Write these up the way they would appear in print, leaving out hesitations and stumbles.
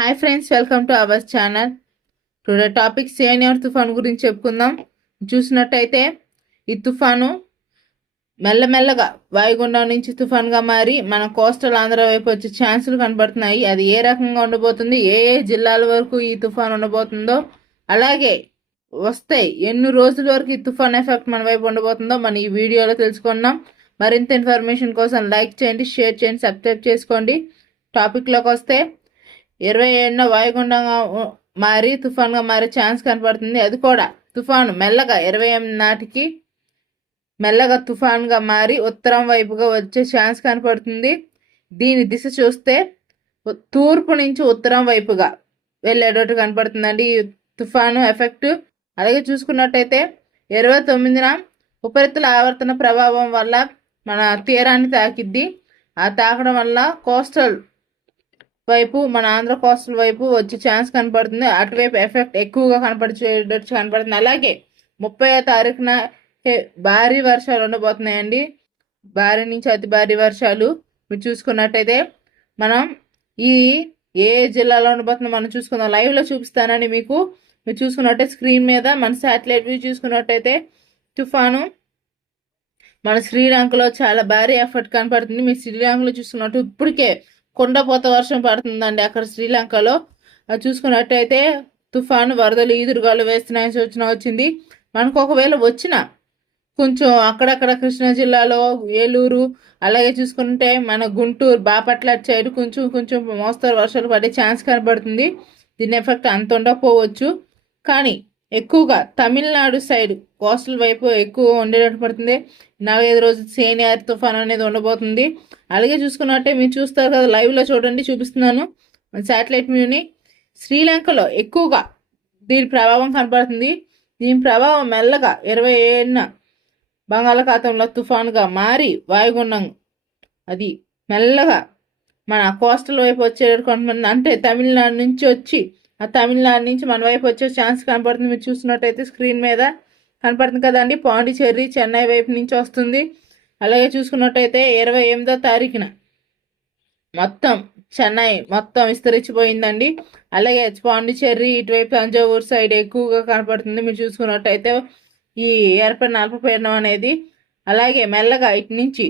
Hi friends, welcome to our channel. Today topic Senyar తుఫాను గురించి చెప్పుకుందాం. చూసినట్టయితే ఈ తుఫాను మెల్లమెల్లగా వాయుగుండం నుంచి తుఫాన్గా మారి మన కోస్టల్ ఆంధ్ర వైపు వచ్చే ఛాన్సులు కనబడుతున్నాయి. అది ఏ రకంగా ఉండబోతుంది, ఏ ఏ జిల్లాల వరకు ఈ తుఫాన్ ఉండబోతుందో, అలాగే వస్తాయి ఎన్ని రోజుల వరకు ఈ తుఫాన్ ఎఫెక్ట్ మన వైపు ఉండబోతుందో మనం ఈ వీడియోలో తెలుసుకున్నాం. మరింత ఇన్ఫర్మేషన్ కోసం లైక్ చేయండి, షేర్ చేయండి, సబ్స్క్రైబ్ చేసుకోండి. టాపిక్లోకి వస్తే 27న వాయుగుండంగా మారి తుఫాన్గా మారే ఛాన్స్ కనపడుతుంది. అది కూడా తుఫాను మెల్లగా 28 నాటికి మెల్లగా తుఫాన్గా మారి ఉత్తరం వైపుగా వచ్చే ఛాన్స్ కనపడుతుంది. దీని దిశ చూస్తే తూర్పు నుంచి ఉత్తరం వైపుగా వెళ్ళేటట్టు కనపడుతుందండి ఈ తుఫాను ఎఫెక్ట్. అలాగే చూసుకున్నట్టయితే 29న ఉపరితల ఆవర్తన ప్రభావం వల్ల మన తీరాన్ని తాకిద్ది. ఆ తాకడం వల్ల కోస్టల్ వైపు మన ఆంధ్ర కోస్టల్ వైపు వచ్చే ఛాన్స్ కనపడుతుంది. అటువైపు ఎఫెక్ట్ ఎక్కువగా కనపడుతుంది. అలాగే 30వ తారీఖున భారీ వర్షాలు ఉండబోతున్నాయండి. భారీ నుంచి అతి భారీ వర్షాలు మీరు చూసుకున్నట్టయితే మనం ఈ ఏ జిల్లాలో ఉండబోతుందో మనం చూసుకుందాం. లైవ్లో చూపిస్తానని మీరు చూసుకున్నట్టే స్క్రీన్ మీద మన శాటిలైట్ వ్యూ చూసుకున్నట్టయితే తుఫాను మన శ్రీలంకలో చాలా భారీ ఎఫెక్ట్ కనపడుతుంది. మీరు శ్రీలంకలో చూసుకున్నట్టు ఇప్పటికే కొండపోత వర్షం పడుతుందండి అక్కడ శ్రీలంకలో. అది చూసుకున్నట్టయితే తుఫాను వరదలు ఈదురుగాలు వేస్తున్నాయని సూచన వచ్చింది. మనకు ఒకవేళ వచ్చిన కొంచెం అక్కడక్కడ కృష్ణా జిల్లాలో ఏలూరు, అలాగే చూసుకుంటే మన గుంటూరు, బాపట్ల సైడ్ కొంచెం కొంచెం మోస్తరు వర్షాలు పడే ఛాన్స్ కనబడుతుంది. దీని ఎఫెక్ట్ అంత ఉండకపోవచ్చు, కానీ ఎక్కువగా తమిళనాడు సైడ్ కోస్టల్ వైపు ఎక్కువ ఉండేటట్టు పడుతుంది. 45 రోజులు సేనియర్ తుఫాన్ అనేది ఉండబోతుంది. అలాగే చూసుకున్నట్టే మీరు చూస్తారు కదా, లైవ్లో చూడండి, చూపిస్తున్నాను శాటిలైట్ వ్యూని. శ్రీలంకలో ఎక్కువగా దీని ప్రభావం కనపడుతుంది. దీని ప్రభావం మెల్లగా 27న బంగాళాఖాతంలో తుఫాన్గా మారి వాయుగుండం అది మెల్లగా మన కోస్టల్ వైపు వచ్చేటట్టు కొంతమంది, అంటే తమిళనాడు నుంచి వచ్చి ఆ తమిళనాడు నుంచి మన వైపు వచ్చే ఛాన్స్ కనపడుతుంది. మీరు చూసినట్టయితే స్క్రీన్ మీద కనపడుతుంది కదండి, పాండిచేరి, చెన్నై వైపు నుంచి వస్తుంది. అలాగే చూసుకున్నట్టయితే 28వ తారీఖున మొత్తం చెన్నై మొత్తం విస్తరించిపోయిందండి. అలాగే పాండిచేరి ఇటువైపు తంజావూరు సైడ్ ఎక్కువగా కనపడుతుంది. మీరు చూసుకున్నట్టయితే ఈ ఏర్పడిన అల్పపీడనం అనేది. అలాగే మెల్లగా ఇటు నుంచి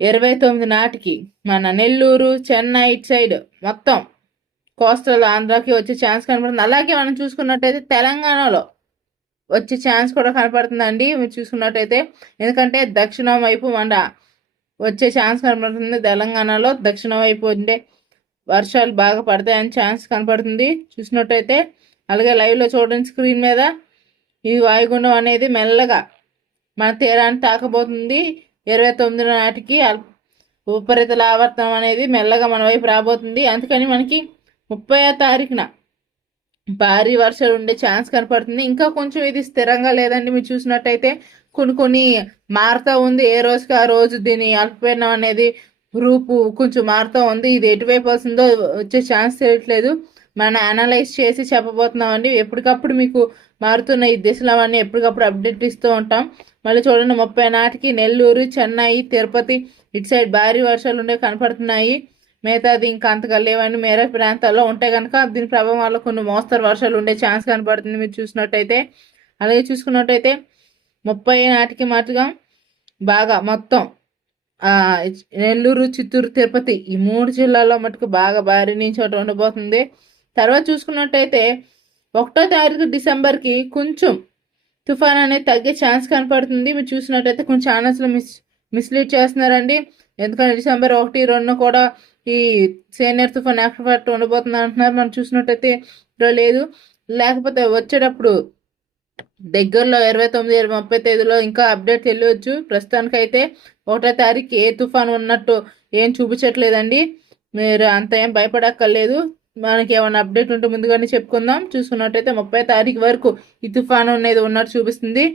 29 నాటికి మన నెల్లూరు, చెన్నై ఇటు సైడ్ మొత్తం కోస్టల్ ఆంధ్రాకి వచ్చే ఛాన్స్ కనపడుతుంది. అలాగే మనం చూసుకున్నట్టయితే తెలంగాణలో వచ్చే ఛాన్స్ కూడా కనపడుతుందండి మీరు చూసుకున్నట్టయితే. ఎందుకంటే దక్షిణం వైపు మన వచ్చే ఛాన్స్ కనపడుతుంది. తెలంగాణలో దక్షిణం వైపు ఉండే వర్షాలు బాగా పడతాయని ఛాన్స్ కనపడుతుంది చూసినట్టయితే. అలాగే లైవ్లో చూడండి స్క్రీన్ మీద, ఈ వాయుగుండం అనేది మెల్లగా మన తీరాన్ని తాకబోతుంది. 29 నాటికి ఉపరితల ఆవర్తనం అనేది మెల్లగా మన వైపు రాబోతుంది. అందుకని మనకి 30వ తారీఖున భారీ వర్షాలు ఉండే ఛాన్స్ కనపడుతుంది. ఇంకా కొంచెం ఇది స్థిరంగా లేదండి. మీరు చూసినట్టయితే కొన్ని మారుతూ ఉంది. ఏ రోజుకి ఆ రోజు దీని అల్పపీడనం అనేది రూపు కొంచెం మారుతూ ఉంది. ఇది ఎటువైపు వస్తుందో వచ్చే ఛాన్స్ తెలియట్లేదు. మనం అనలైజ్ చేసి చెప్పబోతున్నామండి. ఎప్పటికప్పుడు మీకు మారుతున్న ఈ దిశలు అవన్నీ ఎప్పటికప్పుడు అప్డేట్ ఇస్తూ ఉంటాం. మళ్ళీ చూడండి, 30 నాటికి నెల్లూరు, చెన్నై, తిరుపతి ఇటు సైడ్ భారీ వర్షాలు ఉండే కనపడుతున్నాయి. మిగతాది ఇంకా అంతగా లేవని మేరే ప్రాంతాల్లో ఉంటే కనుక దీని ప్రభావం వల్ల కొన్ని మోస్తరు వర్షాలు ఉండే ఛాన్స్ కనపడుతుంది మీరు చూసినట్టయితే. అలాగే చూసుకున్నట్టయితే 30 నాటికి మటుగా బాగా మొత్తం నెల్లూరు, చిత్తూరు, తిరుపతి ఈ 3 జిల్లాల్లో మటుకు బాగా భారీ నుంచి ఒకటి ఉండబోతుంది. తర్వాత చూసుకున్నట్టయితే 1వ తారీఖు డిసెంబర్కి కొంచెం తుఫాన్ అనేది తగ్గే ఛాన్స్ కనపడుతుంది. మీరు చూసినట్టయితే కొన్ని ఛానల్స్లో మిస్లీడ్ చేస్తున్నారండి. ఎందుకంటే డిసెంబర్ 1, 2 కూడా ఈ సీనియర్ తుఫాన్ ఎఫెక్ట్ ఉండబోతుంది అంటున్నారు. మనం చూసినట్టయితే లేదు, లేకపోతే వచ్చేటప్పుడు దగ్గరలో 29, 30 తేదీలో ఇంకా అప్డేట్ తెలియవచ్చు. ప్రస్తుతానికైతే 1వ తారీఖు ఏ తుఫాన్ ఉన్నట్టు ఏం చూపించట్లేదండి. మీరు అంత ఏం భయపడక్కర్లేదు. మనకి ఏమైనా అప్డేట్ ఉంటే ముందుగానే చెప్పుకుందాం. చూసుకున్నట్టయితే 30వ తారీఖు వరకు ఈ తుఫాను అనేది ఉన్నట్టు చూపిస్తుంది.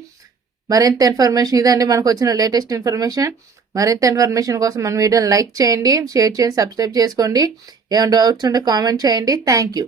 మరింత ఇన్ఫర్మేషన్ ఇదండి మనకు వచ్చిన లేటెస్ట్ ఇన్ఫర్మేషన్. మరింత ఇన్ఫర్మేషన్ కోసం మన వీడియోని లైక్ చేయండి, షేర్ చేయండి, సబ్స్క్రైబ్ చేసుకోండి. ఏమైనా డౌట్స్ ఉంటే కామెంట్ చేయండి. Thank you.